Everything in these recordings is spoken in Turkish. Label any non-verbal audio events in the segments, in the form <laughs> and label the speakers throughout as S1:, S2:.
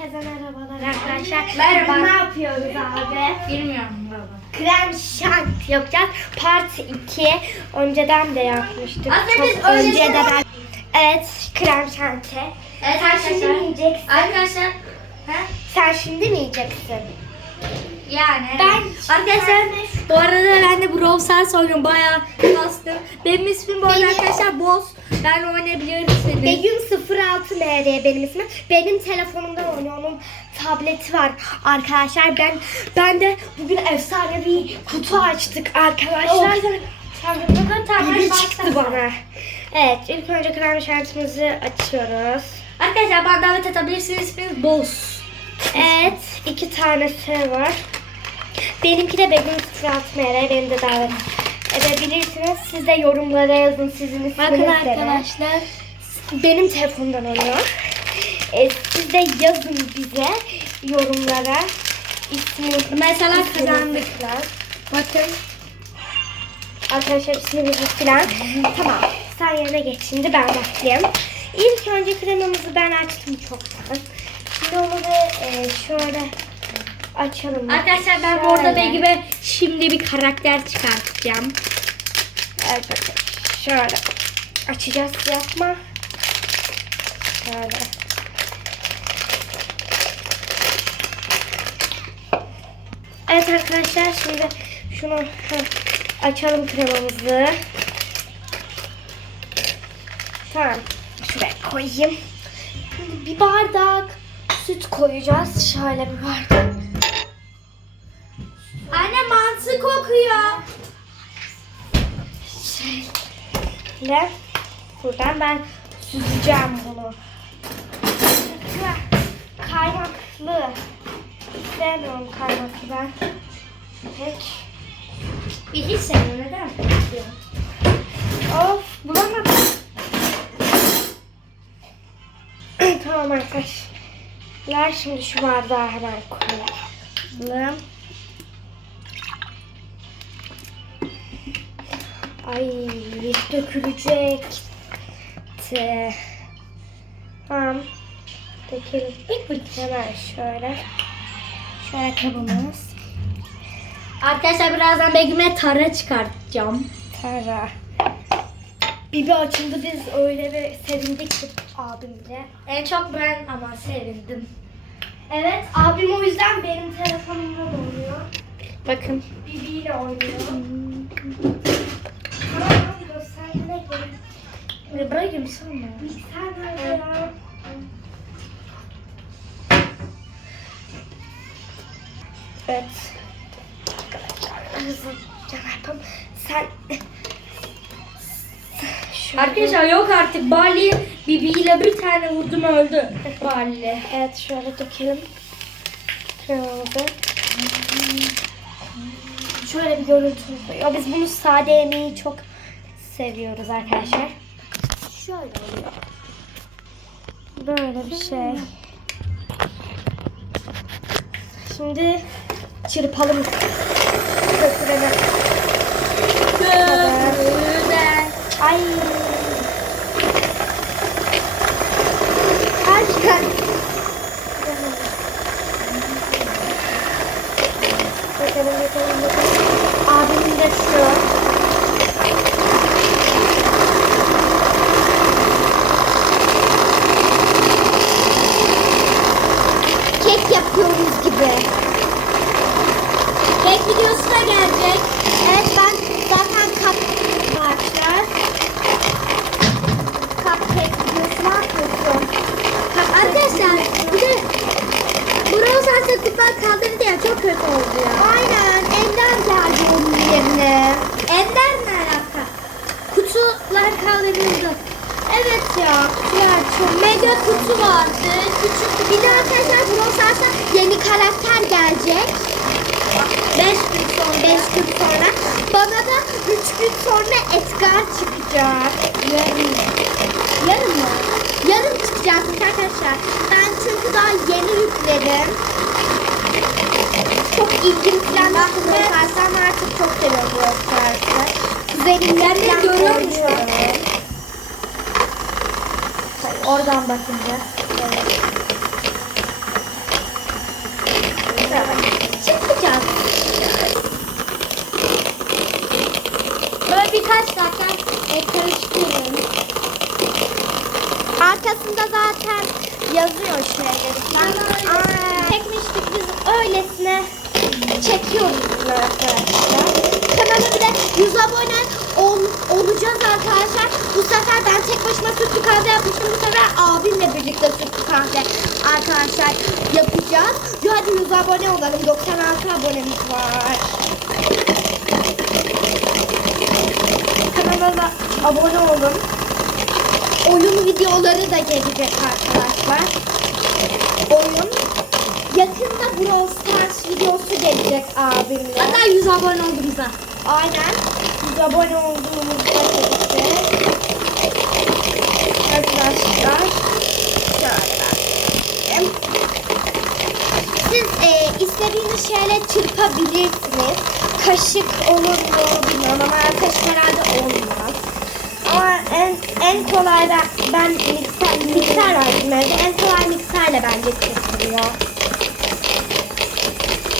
S1: Herkese merhabalar arkadaşlar.
S2: Merhaba.
S1: Ne yapıyoruz abi?
S2: Bilmiyorum baba.
S1: Krem şant yapacağız. Part 2. Önceden de yapmıştık.
S2: Aslında
S1: Çok
S2: biz önceden-
S1: önceden. Evet, krem şante.
S2: Evet
S1: Sen şimdi mi yiyeceksin?
S2: Arkadaşlar. He?
S1: Sen şimdi mi yiyeceksin?
S2: Yani.
S1: Ben-
S2: Arkadaşlar bu arada ben de Brawl Stars oynuyorum. Bayağı kastım. Benim ismim bu arada
S1: Benim-
S2: arkadaşlar Boz. Ben oynayabilirsiniz.
S1: Begüm 06 MR benim ismim. Benim telefonumdan oynuyor. Onun tableti var arkadaşlar. Ben ben de bugün efsane bir kutu açtık arkadaşlar. Biri çıktı bana. Evet, ilk önce krem şantımızı açıyoruz.
S2: Arkadaşlar bana davet edebilirsiniz. İsminiz Boz.
S1: Evet, iki tanesi var. Benimki de Begüm 06 MR. Beni de davet edebilirsiniz. Siz de yorumlara yazın sizin
S2: Bakın arkadaşlar.
S1: Benim telefonumdan oluyor. E, siz de yazın bize yorumlara ismi,
S2: Mesela
S1: isminizi
S2: kazandık.
S1: falan. Bakın. Arkadaşlar isminizi falan. tamam. Sen yerine geç şimdi ben başlayayım. İlk önce kremamızı ben açtım çoktan. Şimdi onu da e, şöyle açalım.
S2: Arkadaşlar ben bu arada. Begüm'e şimdi bir karakter çıkartacağım.
S1: Evet bakın. Şöyle açacağız yapma. Şöyle. Evet arkadaşlar şimdi şunu heh, açalım kremamızı. Tamam. Şuraya koyayım. Şimdi bir bardak süt koyacağız. Şöyle bir bardak.
S2: Kokuyor.
S1: Şöyle. Buradan ben süzeceğim bunu. Kaymaklı. Sevmiyorum kaymaklı ben. Pek.
S2: Bir hiç sevmiyorum. Neden?
S1: Of bulamadım. <clears throat> tamam arkadaşlar. Şimdi şu bardağı hemen koyalım. Ay dökülecek. Tamam. Dökelim. Hemen şöyle. Şöyle kabımız.
S2: Arkadaşlar birazdan Begüm'e tara çıkartacağım.
S1: Tara. Bibi açıldı biz öyle bir sevindik ki abimle.
S2: En çok ben ama sevindim.
S1: Evet abim o yüzden benim telefonumda da oynuyor. Bakın. Bibi ile oynuyor.
S2: Ve bırakayım
S1: nerede ya? Evet. Arkadaşlar hızlıca yapalım. Sen... Şöyle-
S2: Arkadaşlar yok artık Bali Bibi ile bir tane vurdum öldü. Bali.
S1: Evet şöyle dökelim. Kremamızı. Şöyle bir görüntü oluyor. Biz bunu sade yemeği çok seviyoruz arkadaşlar. Şöyle oluyor. Böyle bir şey. Şimdi çırpalım. Götürelim.
S2: Güzel.
S1: Ay. Kaç kaç. Bakalım bakalım bakalım. Abimin de şu. Kek yapıyoruz gibi.
S2: Kek videosu da gelecek.
S1: Evet ben zaten kap başlar. Cupcake videosunu atıyorsun.
S2: Arkadaşlar bir de Kutular kaldırdı ya çok kötü oldu ya.
S1: Aynen Ender geldi onun yerine.
S2: Ender ne alaka? Kutular kaldırıldı.
S1: Evet ya kutular çok.
S2: Mega kutu vardı. Küçük
S1: Bir de arkadaşlar Brawl yeni karakter gelecek.
S2: 5 gün sonra.
S1: 5 gün sonra. Bana da 3 gün sonra Edgar çıkacak.
S2: Yarın
S1: çıkacakmış arkadaşlar. Ben çünkü daha yeni yükledim. Çok ilgim falan da Korkarsan artık çok seviyorum bu eserse. Kuzenimden
S2: görüyorum. Oradan
S1: bakınca.
S2: Evet.
S1: Çıkacağız.
S2: Böyle birkaç dakika
S1: e, karıştırıyorum arkasında zaten yazıyor şeyleri. Ben çekmiştik biz öylesine çekiyoruz arkadaşlar. Kanala bir de 100 abone ol- olacağız arkadaşlar. Bu sefer ben tek başıma sütlü kahve yapmıştım. Bu sefer abimle birlikte sütlü kahve arkadaşlar yapacağız. Ya hadi 100 abone olalım. 96 abonemiz var. Kanala abone olun. Oyun videoları da gelecek arkadaşlar. Oyun. Yakında Brawl Stars videosu gelecek abimle.
S2: Hatta 100 abone olduğumuzda.
S1: Aynen. Biz abone olduğumuzda gelecek. Arkadaşlar. Şöyle. Siz e, istediğiniz şeyle çırpabilirsiniz. Kaşık olur mu bilmiyorum ama kaşık herhalde olmaz. Ama en en kolay ben, ben mikser, mikser aldım evde. En kolay mikserle bence çırpılıyor.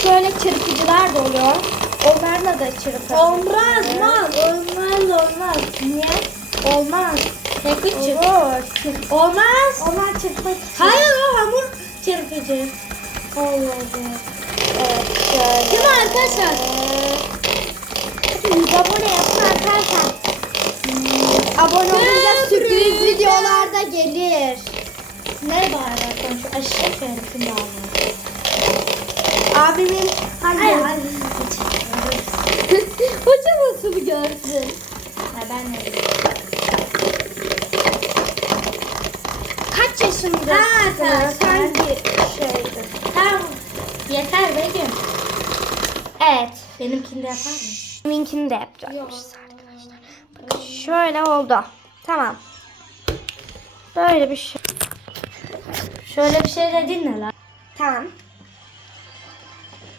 S1: Şöyle çırpıcılar da oluyor. Onlarla da çırpabilirsiniz.
S2: Olmaz, olmaz, olmaz, olmaz.
S1: Niye? Olmaz.
S2: Tek bir çırp.
S1: Olur. Çırp-
S2: Olmaz.
S1: Çırpmak için.
S2: Hayır o hamur çırpıcı.
S1: Olmadı. Evet şöyle.
S2: Değil mi arkadaşlar?
S1: Hadi videolarda gelir.
S2: Ne arkadaşlar? Şu aşağı şerifin bağlı.
S1: Abimin
S2: Hadi.
S1: Ay,
S2: hadi. <laughs>
S1: Hoca nasıl görsün?
S2: Ha, ben de.
S1: Kaç yaşındasın?
S2: Ha, sen-
S1: Hangi şeydi?
S2: Tamam. Yeter Begüm.
S1: Evet.
S2: Benimkini de yapar mısın?
S1: Minkini de yapacakmışız arkadaşlar. Bakın şöyle oldu. Tamam. Böyle bir şey.
S2: Şöyle bir şey dedin ne lan?
S1: Tamam.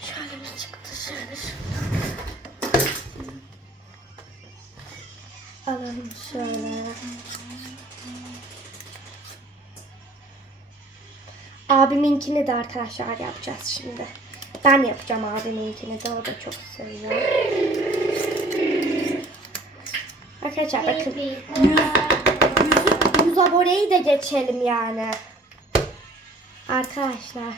S2: Şöyle bir çıktı şöyle.
S1: Alalım şöyle. Abiminkini de arkadaşlar yapacağız şimdi. Ben yapacağım abiminkini de o da çok seviyor. Arkadaşlar bakın 100, 100 aboneyi de geçelim yani. Arkadaşlar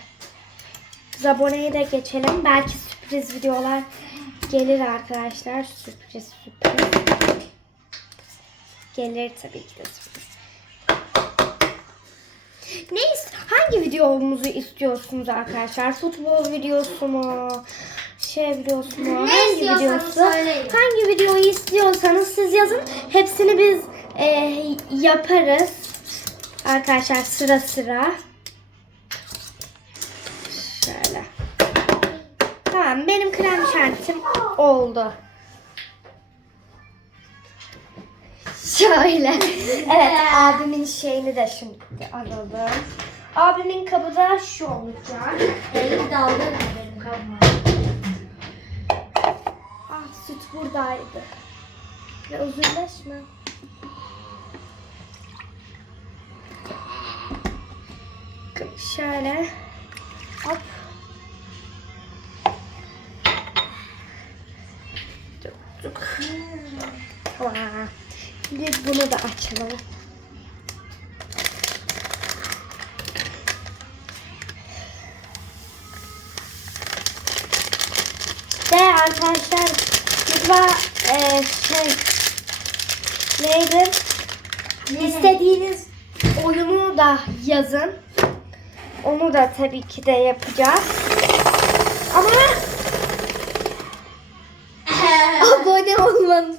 S1: 100 aboneyi de geçelim. Belki sürpriz videolar gelir arkadaşlar. Sürpriz sürpriz. Gelir tabii ki de sürpriz. Ne hangi videomuzu istiyorsunuz arkadaşlar? Futbol videosu mu? Şey videosu mu?
S2: Ne
S1: hangi videosu?
S2: söyleyin.
S1: Hangi videoyu istiyorsanız siz yazın. Hepsini biz e, yaparız. Arkadaşlar sıra sıra. Şöyle. Tamam benim krem şantim oldu. Şöyle. Evet abimin şeyini de şimdi alalım. Abimin kabı da şu olacak.
S2: Elini dalga benim kabıma.
S1: Ah süt buradaydı. Ya özürleşme. Şöyle. Hop. Tamam. Şimdi bunu da açalım. Ve arkadaşlar lütfen e, şey neydi? İstediğiniz oyunu da yazın. Onu da tabii ki de yapacağız. Ama <laughs> abone olmanız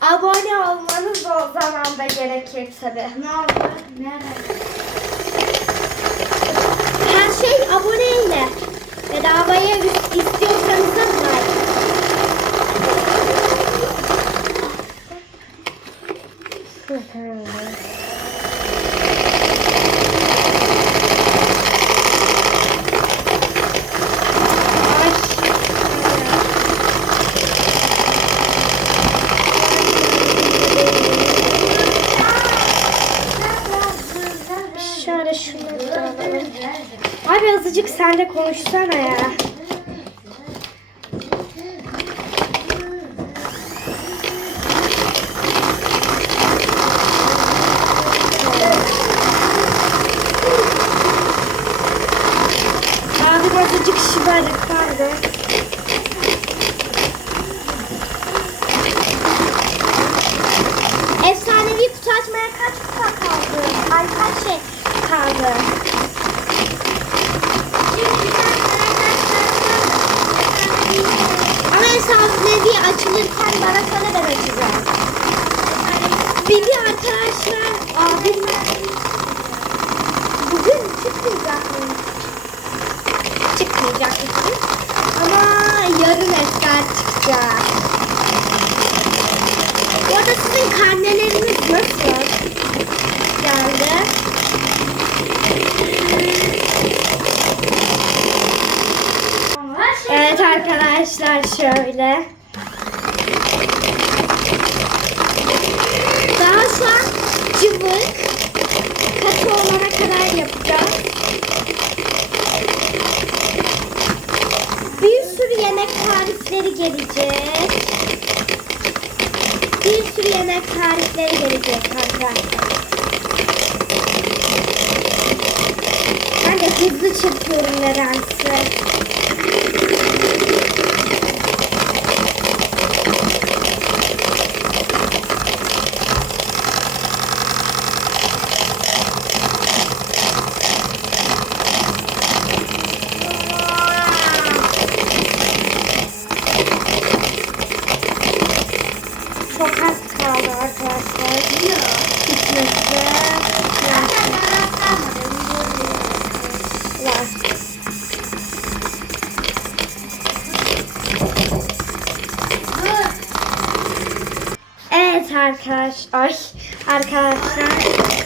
S1: abone olmanız o zaman da gerekir tabii.
S2: Ne oldu? Nerede?
S1: Her şey aboneyle. Bedavaya istiyorsanız da like. Şöyle şunları da alalım. Abi azıcık sen de konuşsana ya. Azıcık şımarık vardı. Efsanevi kutu açmaya kaç kutu kaldı? Ay kaç şey kaldı? Ama efsanevi açılırken bana söyle ben açacağım. Bilgi arkadaşlar abim bugün çıkmayacak mı? Çıkmayacak mı? Ama yarın efsane çıkacak. Bu arada sizin karneleriniz nasıl? Geldi. Evet arkadaşlar şöyle. Daha şu an cıvık katı olana kadar yapacağız. Bir sürü yemek tarifleri gelecek. Bir sürü yemek tarifleri gelecek arkadaşlar. Ben de hızlı çırpıyorum nedense. Çok az kaldı arkadaşlar. Bitmesi. Var. Evet arkadaş, ay arkadaşlar.